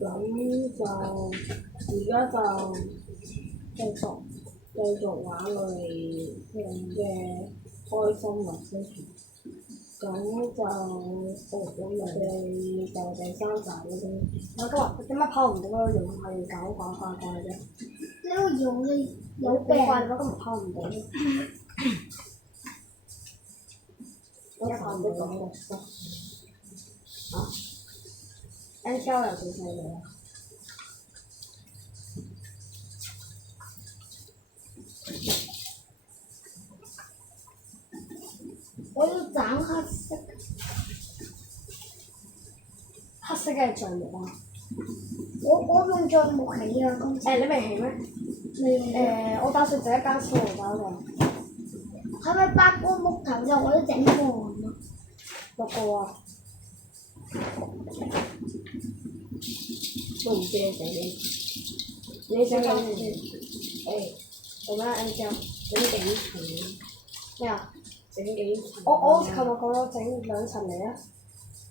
咁就而家就繼續玩我哋嘅開心遊戲。咁就我哋就第3集嗰啲。我今日點解拋唔到嗰個用係搞怪嘅啫？呢個用嘅有病，我今日拋唔到。我拋唔到咁嘅。啊 ！NQ 又幾犀利啊！我要斬黑色，黑色嘅橡木啊！我用橡木起啊，你未起咩？未。我打算整一間蘇豪包嘅。係咪8個木頭就可以整個啊？6個啊！都唔知你整幾？你整幾？做咩 NQ？整幾層？咩啊？整幾層？我琴日講咗整2層嚟啊！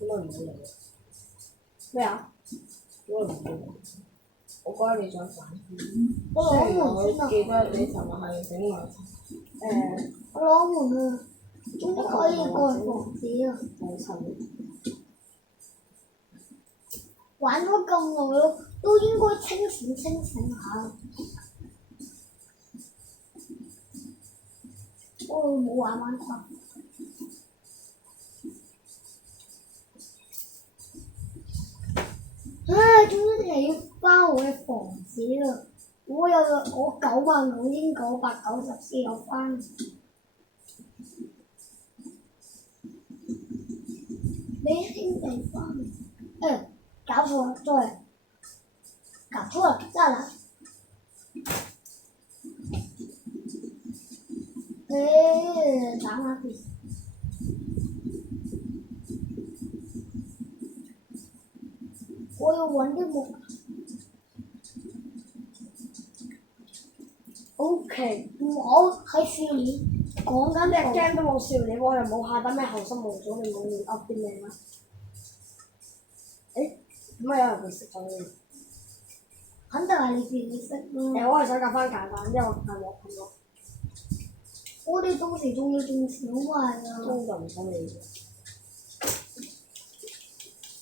點解唔好嚟？咩啊？點解唔好嚟？我覺得你想反。雖然我記得你尋日係整2層。我攞門啊！終於可以蓋房子啊！2層。玩咗咁耐咯，都應該清醒下。我冇玩慣。唉，終於起翻我嘅房子啦！我99994有翻。你兄弟翻嚟？搞錯了，再來。打哪裡？我要揾啲木。O.K. 我喺少年講緊隻 game 都冇笑你，我又冇下得咩後生無組，你冇亂噏啲咩咩？點解有人會識咗你？肯定係你自己識啦。我係想夾翻簡單，因為我太惡咁咯。我哋到時仲要種小麥啊！種就唔使理。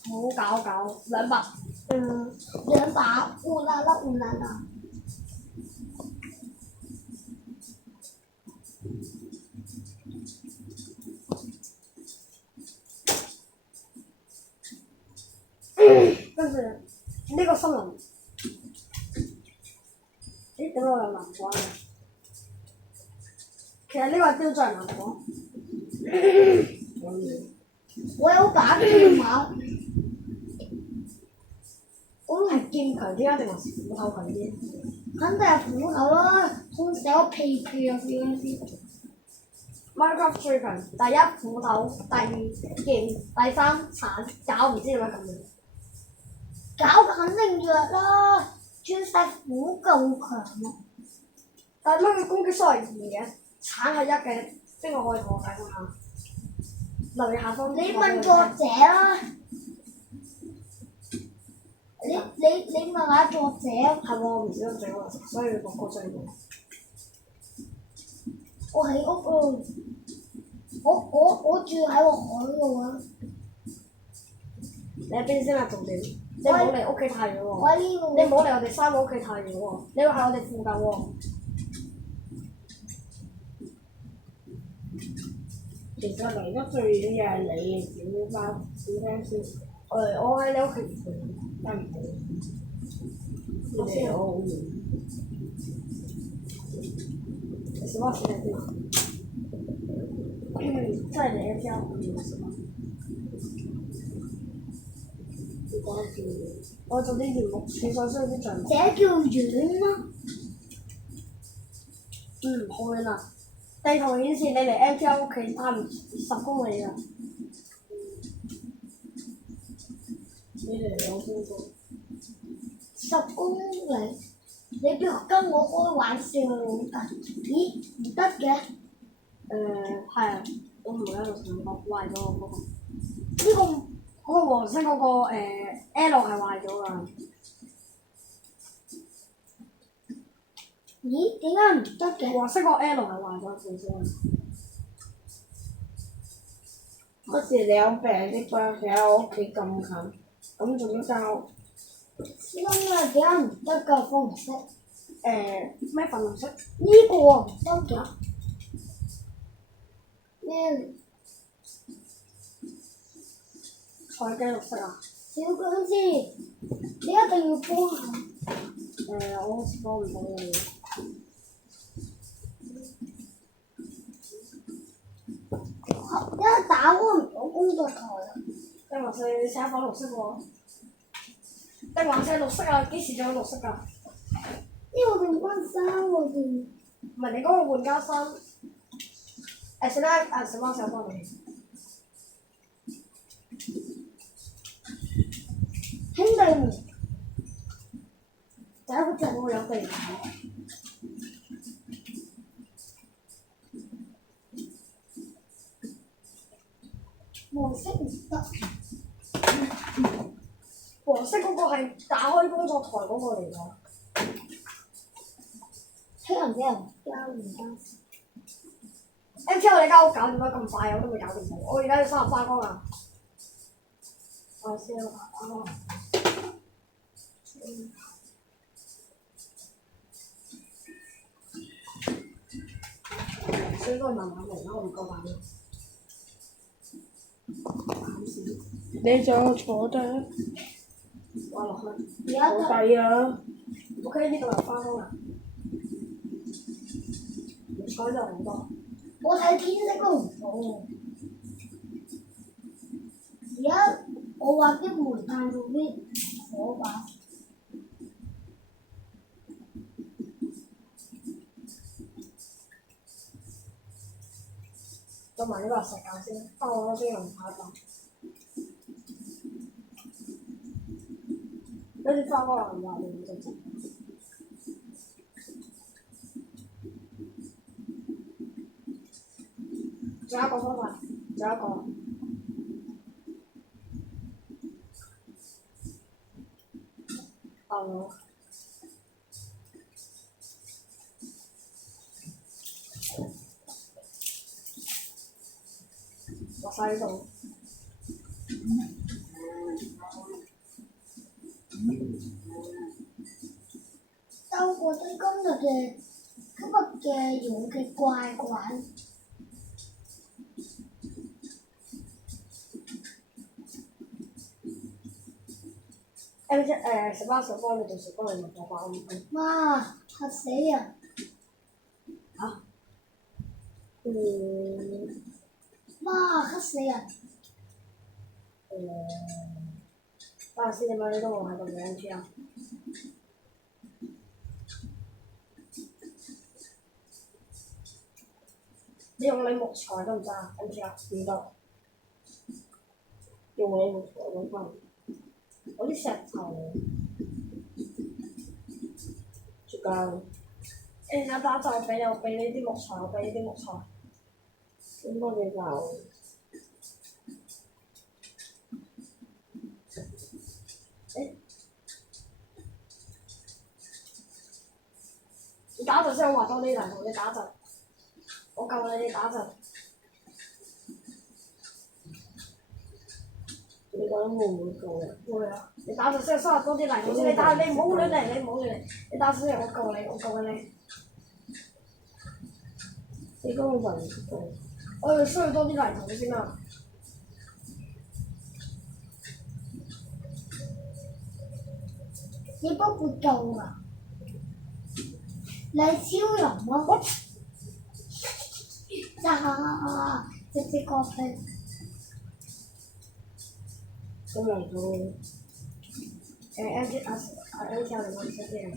好搞200。200，烏啦啦。跟住呢個森林，點解我有南瓜嘅？其實呢個係標準南瓜。我有把劍嘛。我都係劍強啲啊，定係斧頭強啲？肯定係斧頭啦，好似有皮啊先。Minecraft 最強，第1斧頭，第2劍，第3鏟，搞唔知點解咁樣。搞肯定弱啦，鑽石斧夠強啊！但係乜佢攻擊數係2嘅，鏟係1嘅，邊個可以同我解釋下？留意下方。你問作者啦。你問下作者。係喎，我唔知道最好，所以6個最好。我起屋咯，我住喺個海度啊！你喺邊先啊？重點，你唔好離屋企太遠喎。我喺呢度。你唔好離我哋3個屋企太遠喎，你要喺我哋附近喎。其實嚟得最遠嘅係你，小巴先。我喺你屋企附近，得唔得？你哋好遠。小巴先喺邊？在你嘅家附近是嗎？我做啲原木，你所需要啲橡木。這叫遠嗎？好遠啊！地圖顯示你離 NQ 屋企差唔10公里啊！你哋有邊個？10公里？你別跟我開玩笑啊，老弟！咦，唔得嘅。係啊，我唔係喺度上課，壞咗我嗰個。呢個黃色嗰個L 係壞咗㗎。咦？點解唔得嘅？黃色個 L 係壞咗少少。嗰時你有病啲瓜企喺我屋企咁近，咁仲要教因為點解唔得㗎？粉紅色咩粉紅色？呢個唔得㗎。咩？菜雞綠色啊？小僵屍，你一定要幫下。我好似幫唔到你。一打開唔到工作台啦。丁華四，你寫粉綠色喎。丁華四綠色啊！幾時仲有綠色㗎？呢個定翻衫喎定？唔係你嗰個換家衫。算啦，小貓想幫你。兄弟們，第一個隻會有地圖。黃色唔得。黃色嗰個係打開工作台嗰個嚟㗎。聽人俾人交唔交？MTO 你間屋搞掂得咁快，我都未搞掂到。我而家要翻工啦。我先所以都係慢慢嚟啦，我唔夠膽。你仲坐低，話落去。好而家得抵啊！ OK，呢度又翻工啦。唔該就好多。我睇天色都唔到喎。而家我話啲煤炭做啲火把。做埋呢個石教先，翻我嗰邊又唔怕凍。跟住翻工又唔話你正常。仲有一個方法，仲有一個。落晒呢度。但我覺得今日嘅遊戲怪怪。18小幫你做時幫你咪做飯咁。哇！嚇死人！嚇？哇！嚇死人！等下先，你咪呢個喺度嘅 NG 啊。你用你木材得唔得啊 NG 啊？唔得。用你木材揾翻。嗰啲石頭。足夠。有打就俾又俾你啲木材，我俾你啲木材。咁多嘢就。你打陣先，我畫多啲泥土，你打陣。我救你，你打陣。你覺得會唔會夠啊？會啊！你打陣先，收入多啲泥土先。你打，你唔好亂嚟，你唔好亂嚟。你打先，我救你，我救緊你。你嗰個雲夠。我要需要多啲泥土先啊！你不會夠㗎？你超人咯！直接過去。咁嚟到NG 你問出啲唔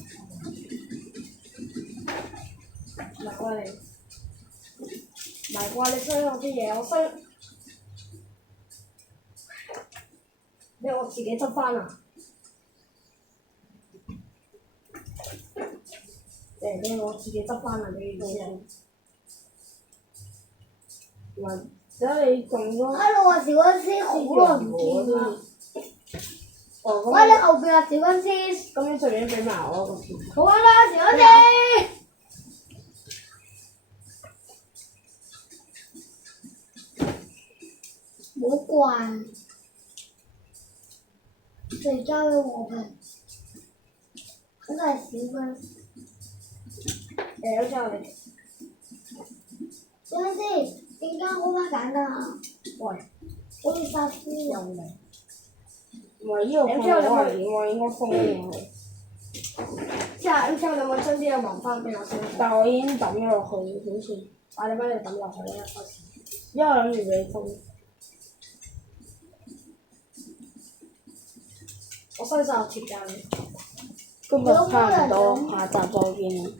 係啩你？唔係啩你需要啲嘢，我需。你我自己執翻啊！你我自己執翻啊！你意思係？唔係，只要你中咗。 Hello 啊，小僵屍，好耐唔見啦！哦，咁喂，你後邊啊，小僵屍！咁你順便俾埋我個片。好啊啦，小僵屍！乖，睡覺嘅和平，真係10分。誒，好似我哋，等陣先，點解好快揀啊？喂，好似殺豬又啊！嚟，唔係呢個放我嚟，我應該封咗佢。之後你有冇將啲嘢還翻俾我先？但我已經抌咗落去，好似，我哋幫你抌落去啦，一開始。因為諗住俾你封。我收晒我貼㗎你。今日差唔多，下集再見啦。